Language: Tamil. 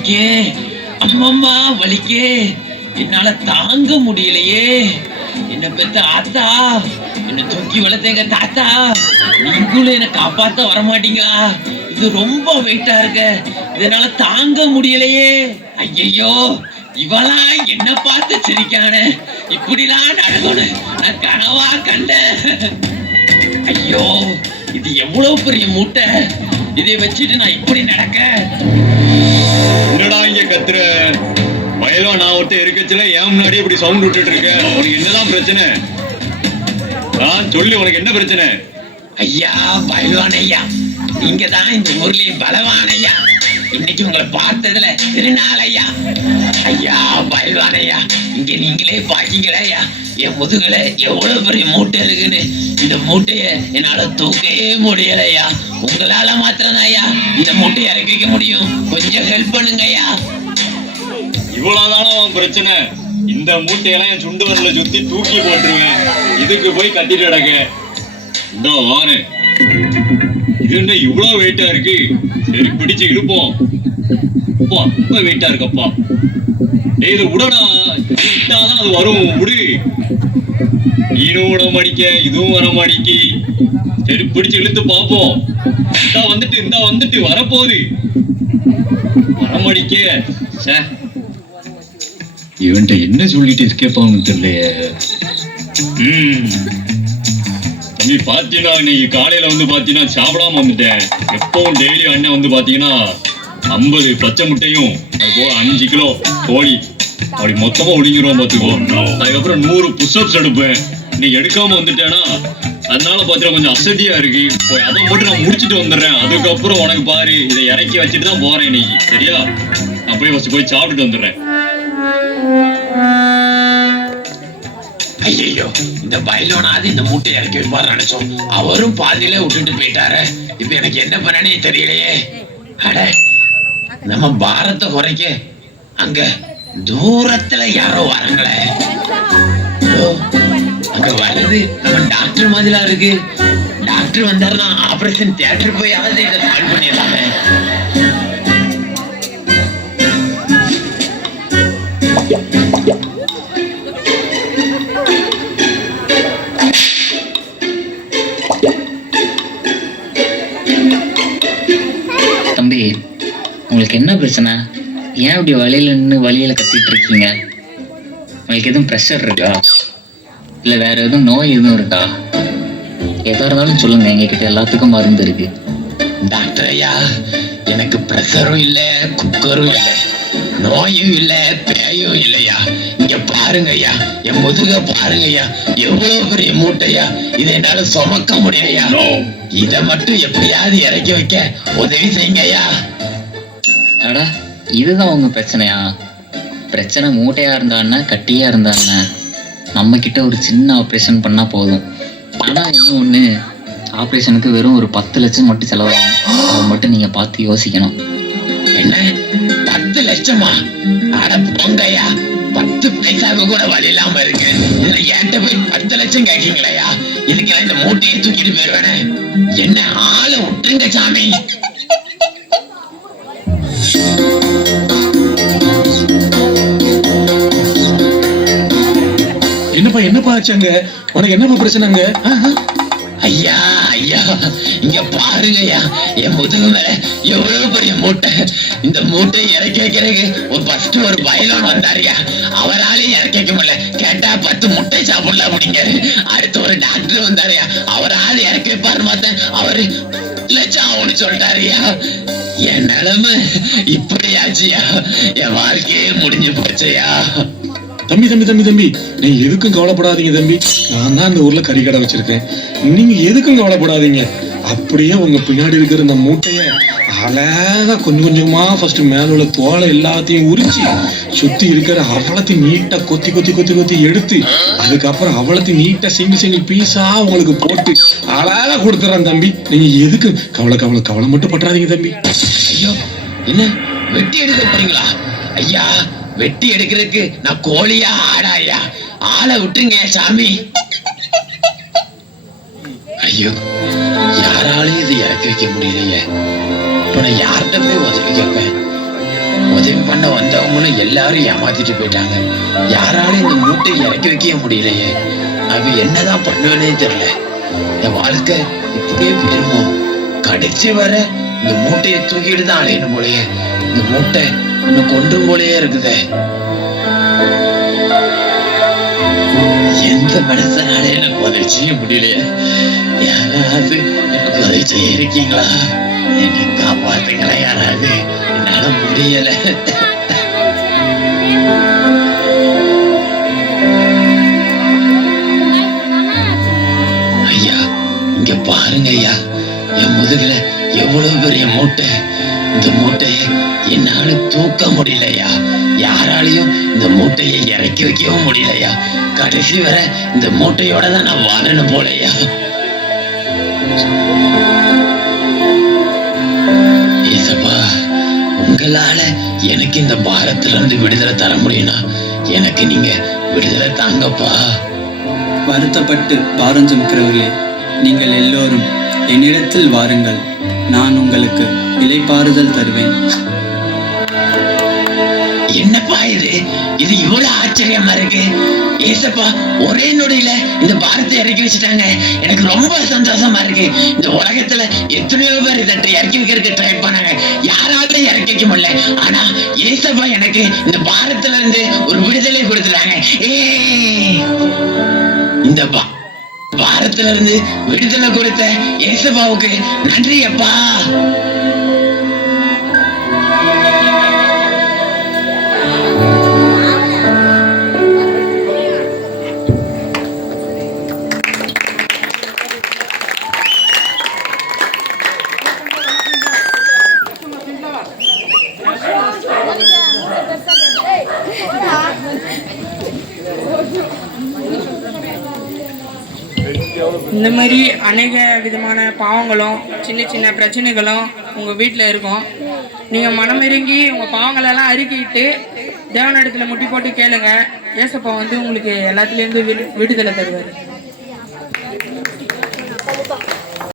வலிக்கே, அம்மம்மா வலிக்கே, என்னால தாங்க முடியலையே. என்ன பெத்த ஆத்தா, என்ன தூக்கி வளர்த்தேங்க தாத்தா, நீங்களும் என்ன காப்பாத்த வரமாட்டீங்களா? இது ரொம்ப வெயிட்டா இருக்கு, இதனால தாங்க முடியலையே. ஐயையோ, இவளா என்ன பார்த்து சிரிக்கானே, இப்படிலாம் நடக்கணும் நான் கனவா கண்டேன். ஐயோ, இது எவ்வளவு பெரிய மூட்டை, இதை வச்சுட்டு நான் இப்படி நடக்க. என்னடா இங்க கத்துற? வயலோ நான் ஒருத்தர் இருக்கச்சுல ஏன் முன்னாடி இப்படி சவுண்ட் விட்டுட்டு இருக்க? உனக்கு என்னதான் பிரச்சனை? சொல்லி, உனக்கு என்ன பிரச்சனை? ஐயா பயில்வான் ஐயா, நீங்க தான் இந்த ஊர்லயே பலவான் ஐயா. இன்னைக்கு உங்களை பார்த்ததுல திருநாள் ஐயா. ஐயா பயில்வான் ஐயா, இங்க நீங்களே பாக்கீங்களா ஐயா, என் முதுகுல எவ்வளவு பெரிய மூட்டை இருக்குன்னு. இந்த மூட்டைய என்னால தூக்கவே முடியல ஐயா. உங்களால மாத்திரம் ஐயா இந்த மூட்டையை இறக்கி வைக்க முடியும். கொஞ்சம் ஹெல்ப் பண்ணுங்க ஐயா. இவ்வளவுதான உன் பிரச்சனை? இந்த மூட்டையெல்லாம் என் சுண்டு வரல சுத்தி தூக்கி போட்டுருவேன். இதுக்கு போய் கட்டிட்டு கிடக்க. இந்த வாரு, இது என்ன இவ்வளவு வெயிட்டா இருக்கு? சரி, பிடிச்சு இழுப்போம். அப்பா ரொம்ப வெயிட்டா இருக்கப்பா. இது உடனா விட்டாதான் அது வரும். விடு, நீனும் விட மாடிக்க, இதுவும் வர மாடிக்கு. சரி, பிடிச்சு இழுத்து பார்ப்போம். இந்த வந்துட்டு வரப்போகுது. வரமாடிக்க. இவன்ட்ட என்ன சொல்லிட்டு இருக்கேப்பான்னு தெரியலையே. நீ பாத்தீங்கன்னா இன்னைக்கு காலையில வந்து பாத்தீங்கன்னா சாப்பிடாம வந்துட்டேன். எப்பவும் டெய்லி அண்ணன் வந்து பாத்தீங்கன்னா 50 பச்சை முட்டையும் அது போக 5 கிலோ கோழி அப்படி மொத்தமா ஒடுங்கிடுவோம் பாத்துக்கோ. அதுக்கப்புறம் 100 புஷ்அப்ஸ் எடுப்பேன். நீ எடுக்காம வந்துட்டேன்னா அதனால பாத்தீங்கன்னா கொஞ்சம் அசதியா இருக்கு. அதை மட்டும் நான் முடிச்சுட்டு வந்துடுறேன். அதுக்கப்புறம் உனக்கு பாரு, இதை இறக்கி வச்சுட்டு தான் போறேன் இன்னைக்கு. சரியா? நான் போய் ஃபர்ஸ்ட் போய் சாப்பிட்டுட்டு வந்துடுறேன். ஐயோ, இந்த பயிலோனாவது இந்த மூட்டை இறக்கி வைப்பாரு நினைச்சோம். அவரும் பாதியில விட்டுட்டு போயிட்டாரு. இப்ப எனக்கு என்ன பண்ணனே தெரியலையே. அட, நம்ம பாரத்தை குறைக்க அங்க தூரத்துல யாரோ வராங்களே. அங்க வருது நம்ம டாக்டர் மாதிரிலாம் இருக்கு. டாக்டர் வந்தாருன்னா ஆபரேஷன் தியேட்டர் போயாவது இதை சால்வ் பண்ணிடலாமே. தம்பி, உங்களுக்கு என்ன பிரச்சனை? ஏன் இப்படி வழியில நின்று வழியில கத்திட்டு இருக்கீங்க? உங்களுக்கு எதுவும் ப்ரெஷர் இருக்கா, இல்லை வேற எதுவும் நோய் எதுவும் இருக்கா? எதா இருந்தாலும் சொல்லுங்க, எங்ககிட்ட எல்லாத்துக்கும் மருந்து இருக்கு. டாக்டர் ஐயா, எனக்கு ப்ரெஷரும் இல்லை, குக்கரும் இல்லை, நோயும் இல்லை, பேயும் இல்லையா. இங்க பாருங்க ஐயா, என் முதுக பாருங்க ஐயா, எவ்வளவு பெரிய மூட்டையா. இதை என்னால சுமக்க முடியலையா. இதை மட்டும் எப்படியாவது இறக்கி வைக்க உதவி செய்யுங்க ஐயா. அடா, இதுதான் உங்க பிரச்சனையா? பிரச்சனை மூட்டையா இருந்தான்னா கட்டியா இருந்தான்னா நம்ம கிட்ட ஒரு சின்ன ஆப்ரேஷன் பண்ணா போதும். ஆனா இன்னும் ஒண்ணு, ஆப்ரேஷனுக்கு வெறும் ஒரு 10 லட்சம் மட்டும் செலவாகும். அதை மட்டும் நீங்க பார்த்து யோசிக்கணும். என்ன 10 லட்சமா? அட போங்கய்யா, 10 பைசாவுக்கு கூட வழி இல்லாம இருக்கு. என்கிட்ட போய் 10 லட்சம் கேட்கீங்களா? இதுக்கெல்லாம் இந்த மூட்டையை தூக்கிட்டு போயிருவேனே. என்ன ஆளை விட்டுருங்க சாமி. என்னப்பா ஆச்சாங்க? உனக்கு என்னப்பா பிரச்சனைங்க? ஐயா ஐயா, இங்க பாருங்க ஐயா, என் முதுகு மேல எவ்வளவு பெரிய மூட்டை. இந்த மூட்டை இறக்கி வைக்கிறதுக்கு ஒரு பயிலோன் வந்தாருயா. அவராலையும் இறக்கி வைக்க முடியல. கேட்டா 10 முட்டை சாப்பிடலாம் அப்படிங்காரு. அடுத்து ஒரு டாக்டர் வந்தாருயா. அவரால் இறக்கி வைப்பாரு பார்த்தேன். அவரு லட்சம் ஆகும்னு சொல்லிட்டாருயா. என் நிலைமை இப்படியாச்சியா. என் வாழ்க்கையே முடிஞ்சு போச்சையா. தம்பி, நீங்க எதுக்கும் கவலைப்படாதீங்க தம்பி. நான் தான் இந்த ஊர்ல கறி கடை வச்சிருக்கேன். நீங்க எதுக்கும் கவலைப்படாதீங்க. அப்படியே உங்க பின்னாடி இருக்கிற இந்த மூட்டைய அழகா கொஞ்சம் கொஞ்சமா ஃபர்ஸ்ட் மேல உள்ள தோலை எல்லாத்தையும் உரிச்சு சுத்தி இருக்கிற அவ்வளத்தையும் நீட்டா கொத்தி கொத்தி கொத்தி கொத்தி எடுத்து அதுக்கப்புறம் அவ்வளத்தையும் நீட்டா சிங்கிள் பீஸா உங்களுக்கு போட்டு அழகா கொடுத்துறேன் தம்பி. நீங்க எதுக்கு கவலை மட்டும் பண்றாதீங்க தம்பி. ஐயோ, என்ன வெட்டி எடுக்க போறீங்களா? ஐயா, வெட்டி எடுக்கிறதுக்கு நான் கோழியா ஆடாயா? ஆளை விட்டுருங்க சாமி. ஐயோ, யாராலையும் இது இறக்கி வைக்க முடியலையே. இப்ப நான் யார்கிட்ட போய் உதவி கேட்பேன்? உதவி பண்ண வந்தவங்களும் எல்லாரும் ஏமாத்திட்டு போயிட்டாங்க. யாராலும் இந்த மூட்டை இறக்கி வைக்க முடியலையே. அவ என்னதான் பண்ணுவேனே தெரியல. என் வாழ்க்கை இப்படியே போயிருமோ? கடைசி வர இந்த மூட்டையை தூக்கிட்டு தான் அலையணும் போலயே. இந்த மூட்டை இன்னும் கொன்றும் போலயே இருக்குதே. எந்த மனுஷனால எனக்கு உதவி செய்ய முடியலையே. யாராவது எனக்கு உதவி செய்ய இருக்கீங்களா? என்னை காப்பாத்துங்களா யாராவது? என்னால முடியல. ஐயா, இங்க பாருங்க ஐயா, என் முதுகுல எவ்வளவு பெரிய மூட்டை. இந்த மூட்டையை என்னால தூக்க முடியலையா. யாராலையும் இந்த மூட்டையை இறக்கி வைக்கவும் முடியலையா. கடைசி வர இந்த மூட்டையோட தான் நான் வாழணும் போலையா. ஏசப்பா, உங்களால எனக்கு இந்த பாரத்துல இருந்து விடுதலை தர முடியும்னா எனக்கு நீங்க விடுதலை தாங்கப்பா. வருத்தப்பட்டு பாரம் சுமக்கிறவர்களே, நீங்கள் எல்லோரும் என்னிடத்தில் வாருங்கள், நான் உங்களுக்கு இளைப்பாறுதல் தருவேன். என்னப்பா இது? இது இவ்வளவு ஆச்சரியமா இருக்கு. ஏசப்பா ஒரே நொடியில இந்த பாரத்தை இறக்கி வச்சுட்டாங்க. எனக்கு ரொம்ப சந்தோஷமா இருக்கு. இந்த உலகத்துல எத்தனையோ பேர் இதை இறக்கி வைக்கிறதுக்கு ட்ரை பண்ணாங்க. யாராலும் இறக்கி வைக்க முடியல. ஆனா ஏசப்பா எனக்கு இந்த பாரத்துல இருந்து ஒரு விடுதலை கொடுத்துட்டாங்க. இந்த பாரத்துல இருந்து விடுதலை கொடுத்த ஏசப்பாவுக்கு நன்றி அப்பா. இந்த மாதிரி அநேக விதமான பாவங்களும் சின்ன சின்ன பிரச்சனைகளும் உங்கள் வீட்டில் இருக்கும். நீங்கள் மனமிறங்கி உங்கள் பாவங்களெல்லாம் அறிக்கிட்டு தேவனிடத்தில் முட்டி போட்டு கேளுங்க. ஏசப்பா வந்து உங்களுக்கு எல்லாத்துலேருந்து விடுதலை தருவார்.